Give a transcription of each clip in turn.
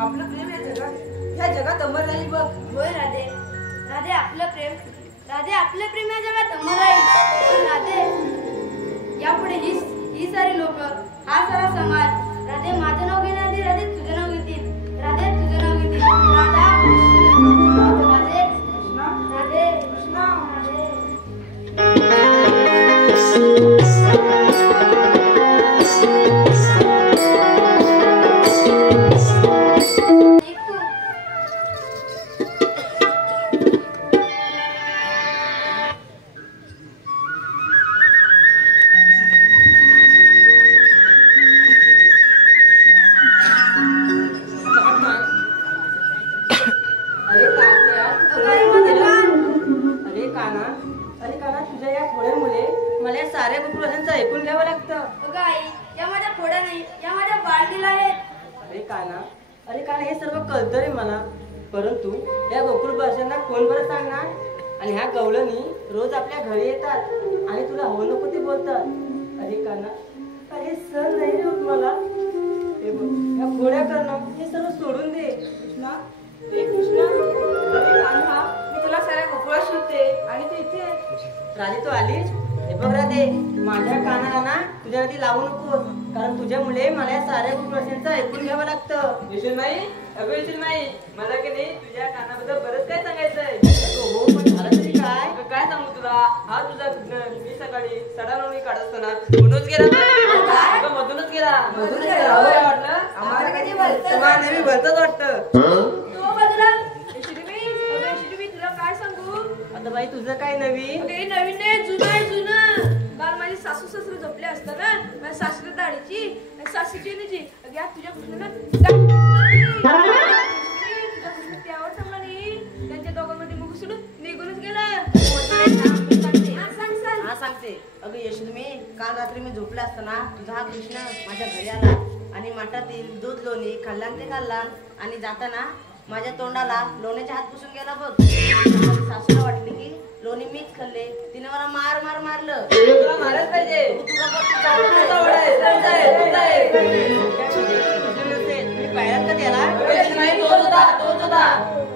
आपलं प्रेम ह्या जगात अमर राहील बघ. होय राधे, राधे आपलं प्रेम या जगात अमर राहील. पण राधे यापुढे ही सारी लोक, हा सारा समाज राधे माझं नाव घेणार नाही, राधे तुझं नाव घेतील, राधे तुझं नाव घेतील. राधा राधे कृष्णा, राधे कृष्णा, राधे. ऐकून घ्यावं लागतं. अगं आई, या माझ्या खोड्या नाही, या माझ्या बाळगीला आहेत. अरे काना हे सर्व कळतं रे मला, परंतु या गोकुळ भाषांना कोण बरं सांगणार? आणि ह्या गवळणी रोज आपल्या घरी येतात आणि तुला हो नको ते बोलतात. अरे काना, अरे सर नाही होत मला. हे बघ, ह्या खोड्या करणं हे सर्व सोडून दे. कृष्णा, कृष्णा, अरे कान्हा, मी तुला साऱ्या गोकुळात शोधते आणि तू इथे. राजे तू आलीस? हे बघ राधे, माझ्या कानाला ना तुझ्या नदी लावू नकोस, कारण तुझ्यामुळे मला या साऱ्या गोकुळांचं ऐकून घ्यावं लागतं. येशील नाही? अगं येशील नाही, मला की नाही तुझ्या कानाबद्दल बरंच काय सांगायचंय. हो, पण झालं तरी काय? काय सांगू तुला? हा तुझा मी सकाळी सडा लोणी काढत असताना मधूनच गेला. मधूनच गेला. काय वाटलं? आम्हाला कधी तुम्हाला नेहमी भलतच वाटतं. तुला काय सांगू? आता बाई तुझं काय नवीन? नवीन नाही, जुनं आहे जुनं. काल माझी सासू सासरे झोपले असतात ना, माझ्या सासरे दाढीची सासूची निची या तुझ्या कृष्णाला त्यावर थांबला नाही, त्यांच्या दोघांमध्ये मुग सोडून निघूनच गेला. सांगते. अगं यशू, तुम्ही काल रात्री मी झोपले असताना तुझा हा कृष्ण माझ्या घरी आला आणि माठातील दूध लोणी खाल्ला ते खाल्ला आणि जाताना माझ्या तोंडाला लोण्याचे हात पुसून गेला बघ. सासूला वाटली की लोणी मीच खाल्ले, तिने मला मारलं. तुला मारच पाहिजे. पाहिलात का त्याला?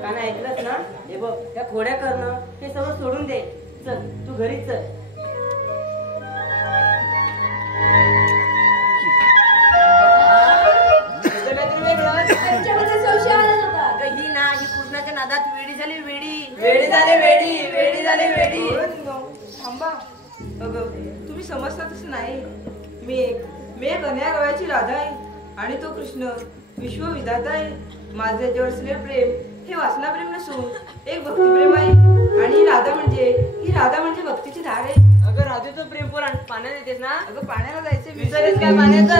काना ऐकलंच ना? हे बघ, त्या खोड्या करणं हे सगळं सोडून दे. चल तू घरी चल. ही ना ही कृष्णाच्या नादात वेडी झाली. थांबा. अगं तुम्ही समजता तसं नाही. मी एक अन्या गव्याची राधा आहे आणि तो कृष्ण विश्वविधाता आहे. माझं याच्यावर असलेलं प्रेम हे वासना प्रेम नसून एक भक्तिप्रेम आहे. आणि ही राधा म्हणजे भक्तीची धार आहे. अगं राधेचं प्रेम पाण्यात येतेस ना? अगं पाण्याला जायचं विचारेस काय पाण्याचं?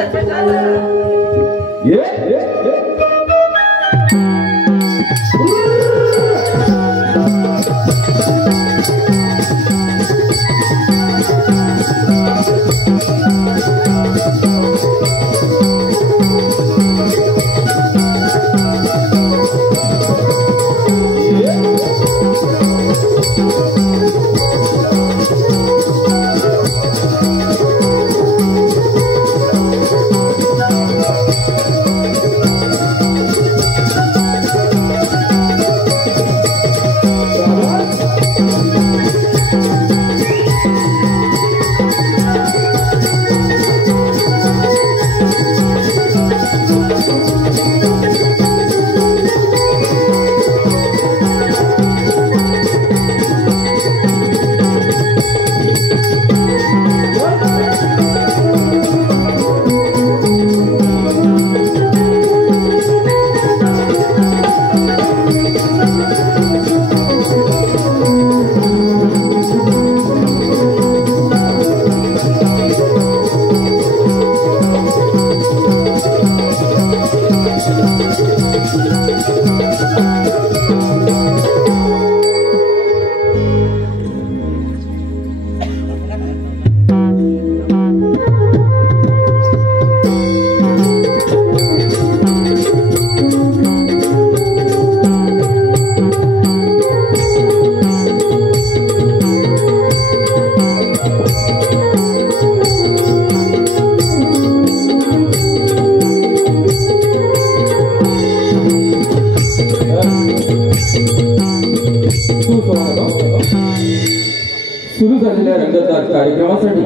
झालेल्या रंगतदार कार्यक्रमासाठी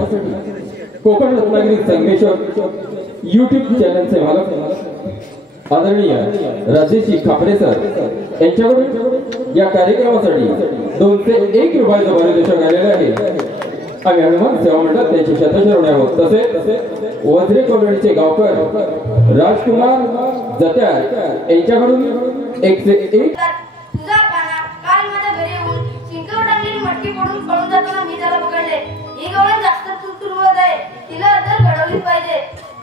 कोकण रत्नागिरी संगमेश्वर YouTube चॅनलचे मालक आदरणीय राजेश खापरे सर यांच्याकडून या कार्यक्रमासाठी 201 रुपयाचं पारितोषिक आलेलं आहे. आम्ही हनुमान सेवा मंडळ त्यांचे शतशरण आहोत. तसेच वज्रे कॉलनीचे गावकर राजकुमार जत्यार यांच्याकडून 101 तुझा पाना काल माझ्या घरी येऊन शिंकावर टाकलेली मटकी पडून पळून जाताना मी त्याला पकडले. ही गवळण जास्त तुरतुर बोलत आहे, तिला अद्दल घडवली पाहिजे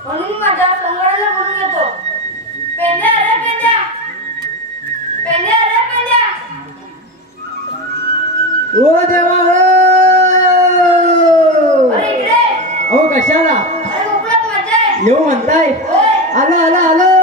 म्हणून मी माझ्या संगडाला बोलून येतो. पेंड्या रे पेंड्या, पेंड्या रे पेंड्या. ओ देवा अरे इकडे. अहो कशाला? अरे गोकुळात मजा आहे. येऊ म्हणताय? होय. आलो आलो आलो.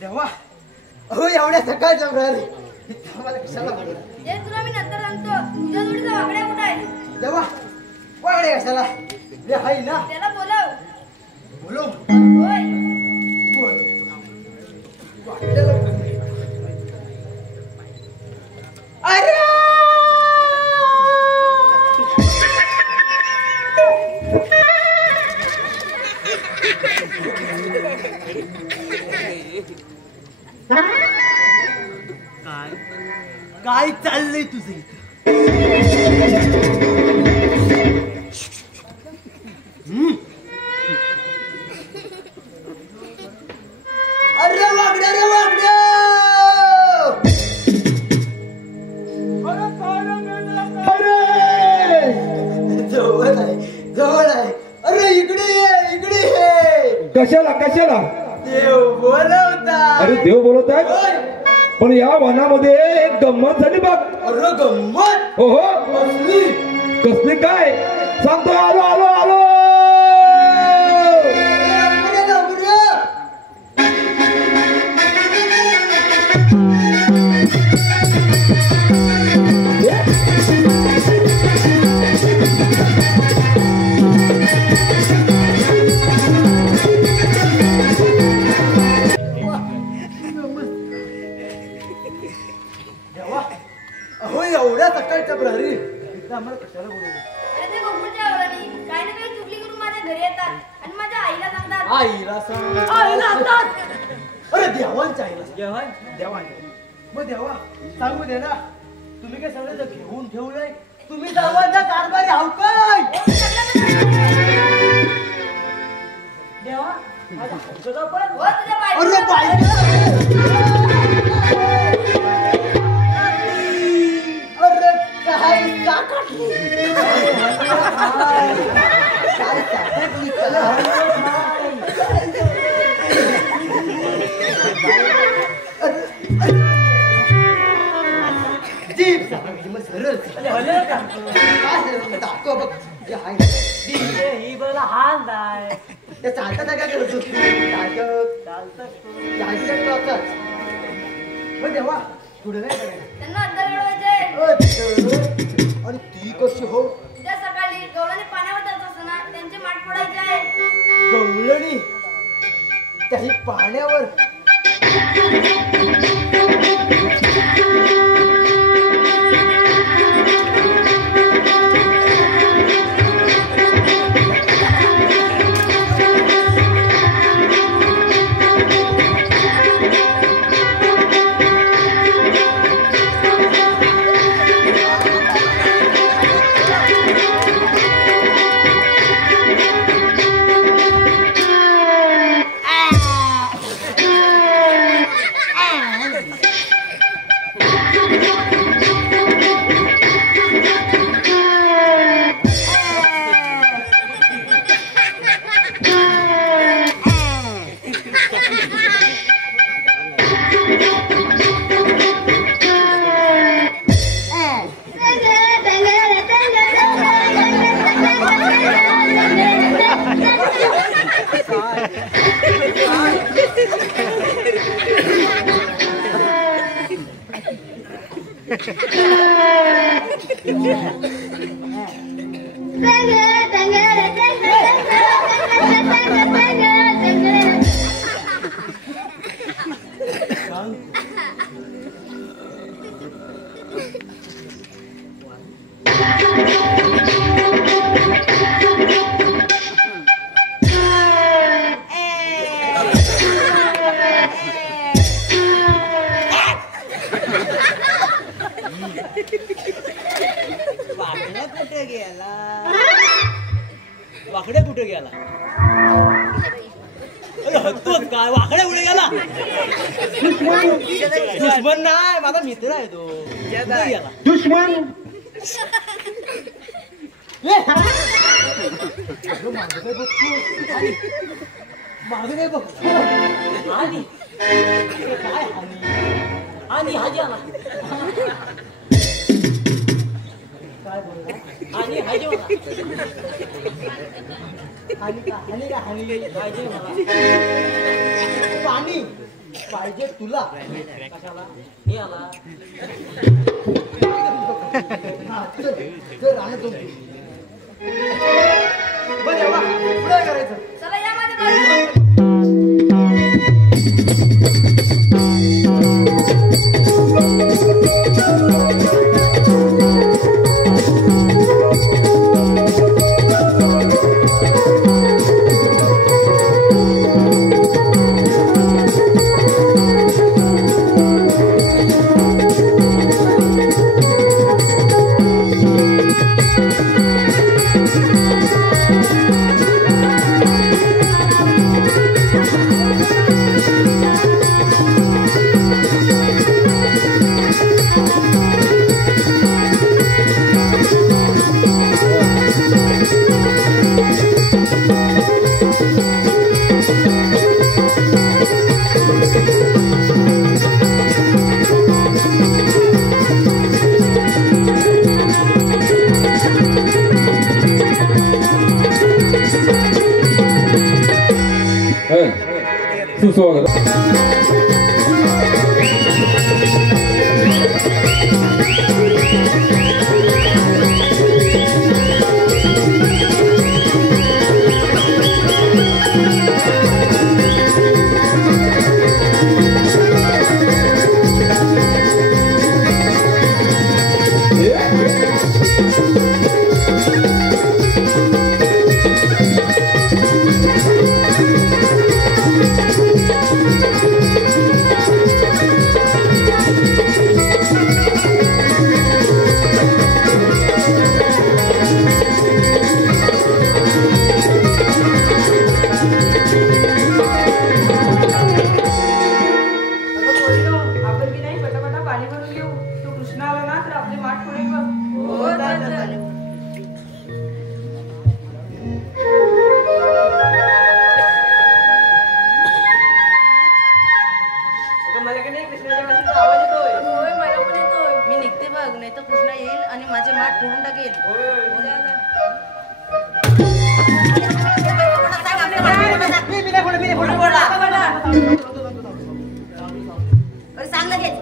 देवा अहो एवढ्या सकाळच्या प्रहरी आम्हाला कशाला बोलवलं? हे तुला मी नंतर सांगतो. तुझ्या जोडीचा वाकड्या कुठे आहे? देवा वागडे कशाला रे हाय ना त्याला बोलाव. बोलो होय. बोल वागड्याला अरे काय चाललंय तुझं इथं? अरे वागड्या रे वागड्या जवळ आहे जवळ आहे. अरे इकडे ये कशाला कशाला? देव बोलवता. अरे देव बोलत आहे, होय. पण या वनामध्ये एक गंमत झाली बघ. अरे गंमत हो कसली? कसली काय सांगतो. आलो आलो आलो. अरे नवऱ्या. देवा अहो एवढ्या सकाळच्या प्रहरी इथं आम्हाला कशाला बोलवलं? अरे ते गोकुळच्या आवळानी काही ना काही चुगली करून माझ्या घरी येतात आणि माझ्या आईला सांगतात. आईला सांग. आईला सांगतात. अरे देवांच्या आईला सांग. देवाने मग देवा सांगू दे ना, तुम्ही काय सगळे जर घेऊन ठेवलंय? तुम्ही सर्वांचा कारभारी हाव काय? देवा माझ्या हौसला पण हो तुझ्या अरे बायकोला. अरे काय चाकाटली काय चाकाटली जीप चाकाटली मग सरळ हले का? काय दाखव बघ जे आहे ही बला हाल दाय ते चालतात काय करत होती? चालतं मग देवा पुढे नाही करायचं. त्यांना अद्दल घडवायचे. आणि ती कशी हो? उद्या सकाळी गवळणी पाण्यावर जात असताना त्यांचे माठ फोडायचे आहे. गवळणी त्याही पाण्यावर वाकडे कुठे गेला? हत्तोच काय वाकडे कुठे गेला? दुश्मन नाही, माझा मित्र आहे तो. गेला दुश्मन. मागे नाही बघतो आणि काय आणि हाजी आला काय बोलला आणि हाजी मला पाणी पाहिजे तुला कशाला मी आला पुढे करायचं चला या माझ्या सुस्वागत. मी निघते बघ, नाही तर कृष्णा येईल आणि माझे माठ फोडून टाकेल. सांग लगेच.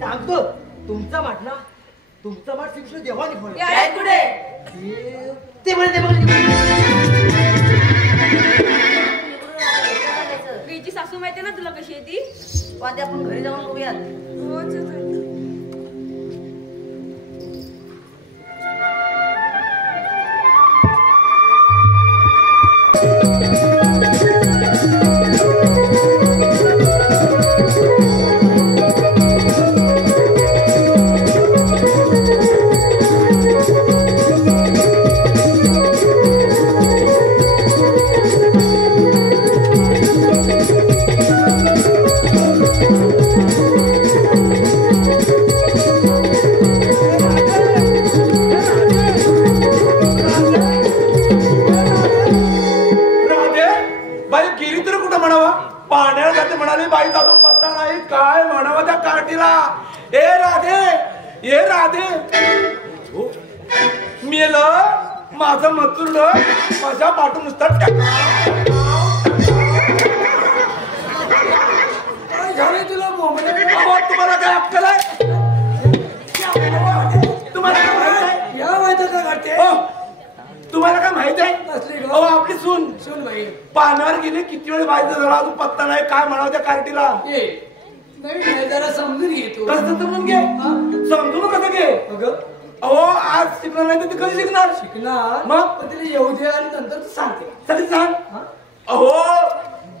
सांगतो तुमचा माठ ना, तुमचा माठ श्रीकृष्ण देवाने फोडला. ते प्रीची सासू माहिती ना तुला कशी आहे ती? वाद्य आपण घरी जाऊन बघूयात. हो चल. त्या कार्टीला. ए राधे, ए राधे. मेल माझं मथुर माझ्या पाठून नुसतं तुला तुम्हाला काय अक्कल आहे? तुम्हाला काय माहित आहे? या माहिती का घडते? तुम्हाला काय माहित आहे? अहो आपली सून सुन बाई पाण्यावर गेली किती वेळ व्हायचं झाला अजून पत्ता नाही. काय म्हणावं त्या कार्टीला? नाही जरा समजून घेतो. कसं समजून घे? समजून कसं घे? अहो आज शिकणार नाही तर ती कधी शिकणार? शिकणार मग तिला येऊ दे आणि नंतर तू सांगते. तरी सांग. अहो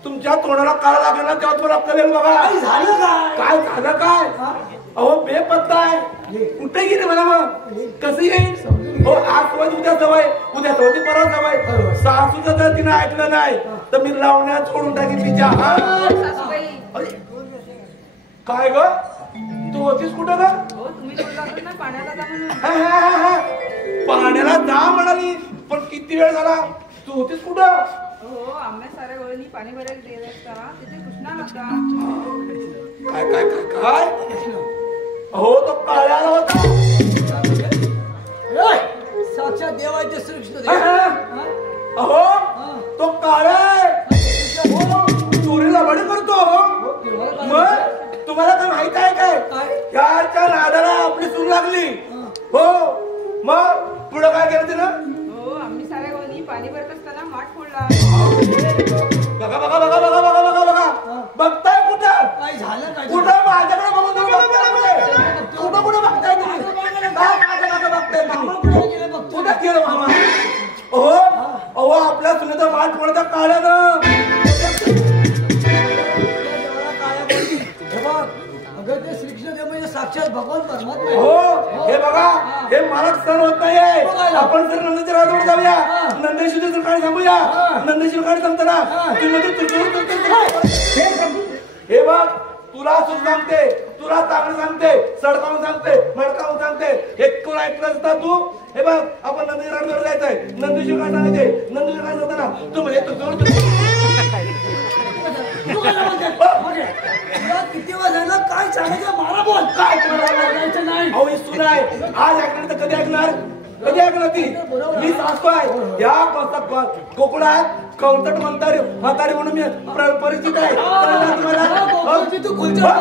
तुमच्या तोंडाला काळा लागला ना तेव्हा तुम्हाला कळेल बघा. काय झालं काय? काय झालं काय? अहो बेपत्ता आहे. कुठे गेले मला मग कसं येईल? हो आज सवय उद्या सवय उद्या सवय ती परवा सवय. सासूचं जर तिने ऐकलं नाही तर मी लावण्यात सोडून टाकीन तिच्या. अरे, काय ग तू होतीस कुठं ग? पाण्याला जा म्हणाली पण किती वेळ झाला? तू होतीस कुठं? पाणी भरायला गेले असताना तिथे कृष्णा होता. काय काय काय काय? हो तो काळ्याला होता. साक्षात देवाचे श्रीकृष्ण. अहो तो काळ्या चोरीला बडी करतो. मग तुम्हाला काय माहित आहे काय? याच्या नादाला आपली सून लागली. हो मग पुढं काय केलं तिनं? आम्ही साऱ्या गावांनी पाणी भरत असताना माठ फोडला. बघा बघा बघा बघा बघा बघा बघा बघताय कुठं? काय झालं काय? कुठं माझ्याकडे बघून तुम्ही बघताय? कुठं कुठं बघताय तुम्ही? काय माझ्याकडे बघताय तुम्ही? कुठं केलं मामा? अहो अहो आपल्या सुनेचा माठ फोडता काळ्यानं. अगं ते श्रीकृष्ण देव म्हणजे साक्षात भगवान परमात्मा. हो हे बघा हे मला सण होत नाहीये. आपण जर नंदेच्या राजवड जाऊया नंदेश्वर सकाळी थांबूया. नंदेश्वर काळी थांबताना हे बघ तुला सुद्धा सांगते तुला चांगलं सांगते सडकावून सांगते मडकावून सांगते. हे कोण ऐकलं असता तू? हे बघ आपण नंदेश्वर राजवड जायचंय. नंदेश्वर काय सांगायचे? नंदेश्वर काय सांगताना तू म्हणजे किती वेळा झाला काय सांगायचं मला बोल. काय करायचं नाही? अहो ही सून आहे आज ऐकणार तर कधी ऐकणार? कधी ऐकणार ती? मी सासू आहे या कोकणात कवतट म्हातारी म्हणून मी परिचित आहे. तू खुलच्या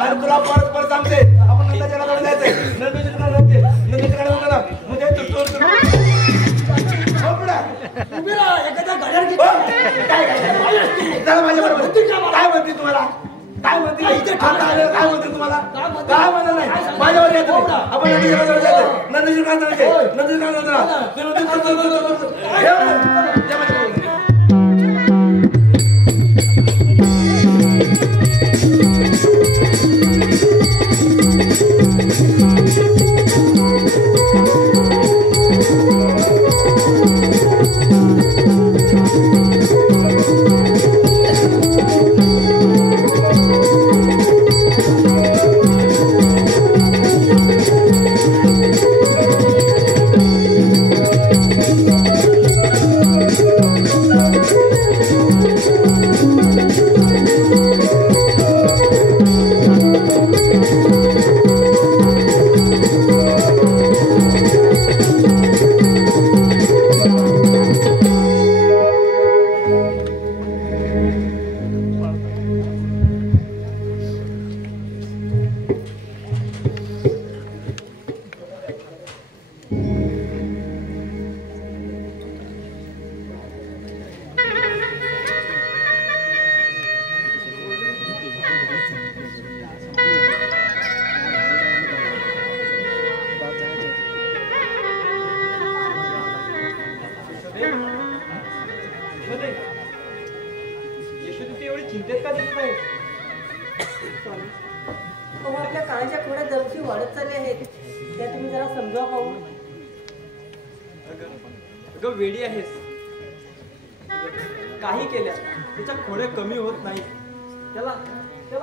आणि तुला परत परत सांगते आपण नंदाच्या घराकडे जायचंय. नंदाच्या घराकडे जायचंय. नंदाच्या घराकडे होतं ना म्हणजे एखाद्या घड्याळ माझ्या बरोबर काय म्हणते तुम्हाला? काय म्हणते? काय म्हणते तुम्हाला? काय म्हणत नाही माझ्यावर येत आपण नंदेश्वर जायचंय. नंदेश्वर काय जायचंय? नंदेश्वर आपल्या काळाच्या खोड्या दरवर्षी वाढत चालल्या आहेत. त्या तुम्ही जरा समजावा पाहू. अगं वेडी आहेस. काही केल्या त्याच्या खोड्या कमी होत नाही. त्याला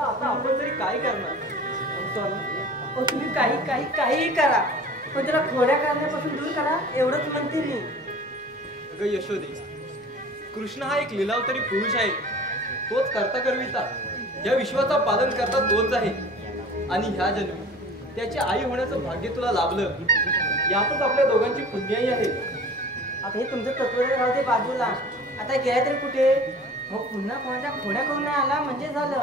आता आपण तरी काय करणार? तुम्ही काहीही करा पण त्याला खोड्या करण्यापासून दूर करा एवढंच म्हणते मी. अगं यशोदे कृष्ण हा एक लिलावतरी पुरुष आहे. तोच करता करविता या विश्वाचा पालन करता तोच आहे. आणि ह्या जन्मी त्याची आई होण्याचं भाग्य तुला लाभलं. यातच आपल्या दोघांची पुण्याई आहे. आता हे तुमचं तत्वज्ञान राहू दे बाजूला. आता गेला तरी कुठे? मग पुन्हा कोणाच्या खोड्या करून नाही आला म्हणजे झालं.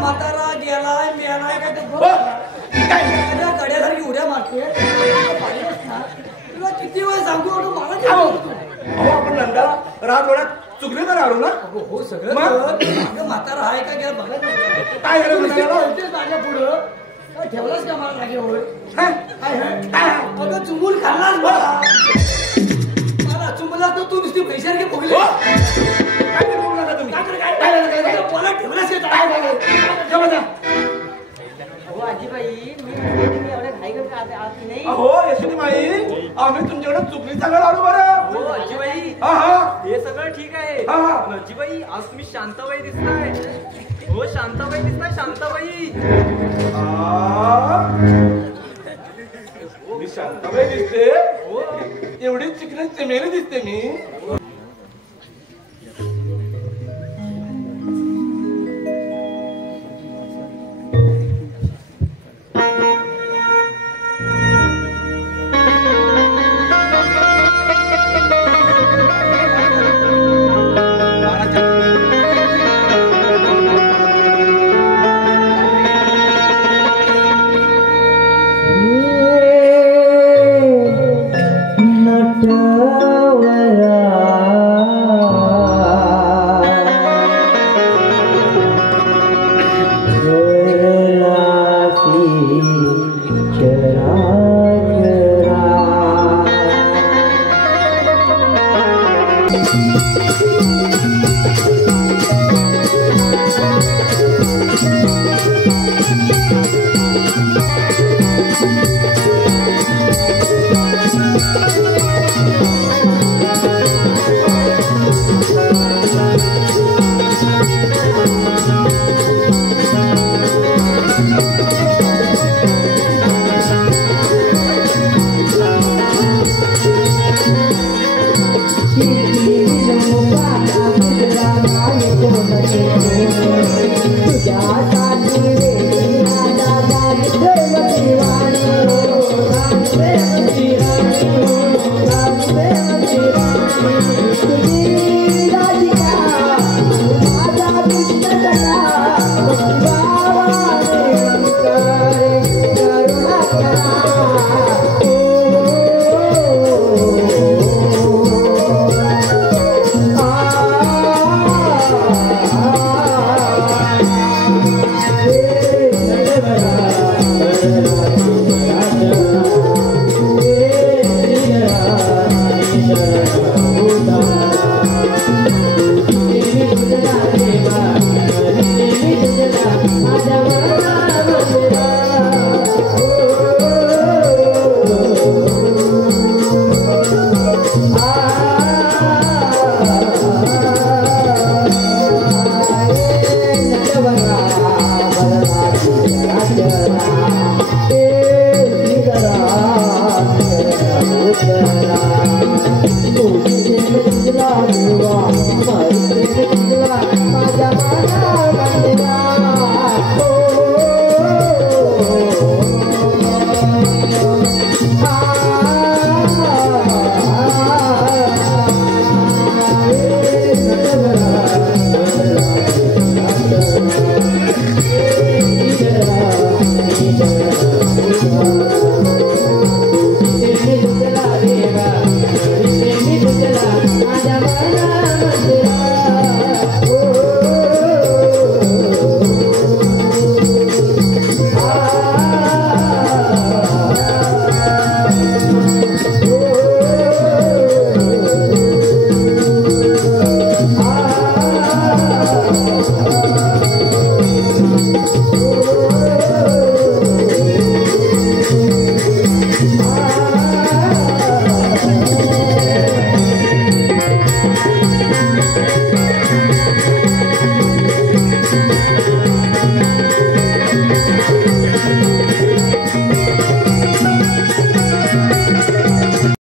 म्हातारा गेलाय मेलाय काय ते कड्यासारखी उड्या मारतोय. तुला किती वेळ सांगू मला आपण नंदा रातोड्यात चुकले तर आलो ना. हो सगळं म्हातारा आहे का घ्या बघा काय झालं म्हाताऱ्याला? माझ्या पुढं काय ठेवलाच का मला जागे होय अगं चुमून खाल्लास मला चुमला तर तू नुसती पैशासारखी फुगली. काय करू नका तुम्ही. मला ठेवलास का हो आजीबाई, मी एवढ्या घाई करत आत नाही. अहो यशोदी माई, आम्ही तुमच्याकडे चुकली सांगायला आलो बरं. हो आजीबाई, हा हा हे सगळं ठीक आहे. हा, हा. पण आजीबाई, आज तुम्ही शांताबाई दिसताय. हो शांताबाई दिसताय, शांताबाई. मी शांताबाई दिसते. हो एवढी चिकन चमेली दिसते मी.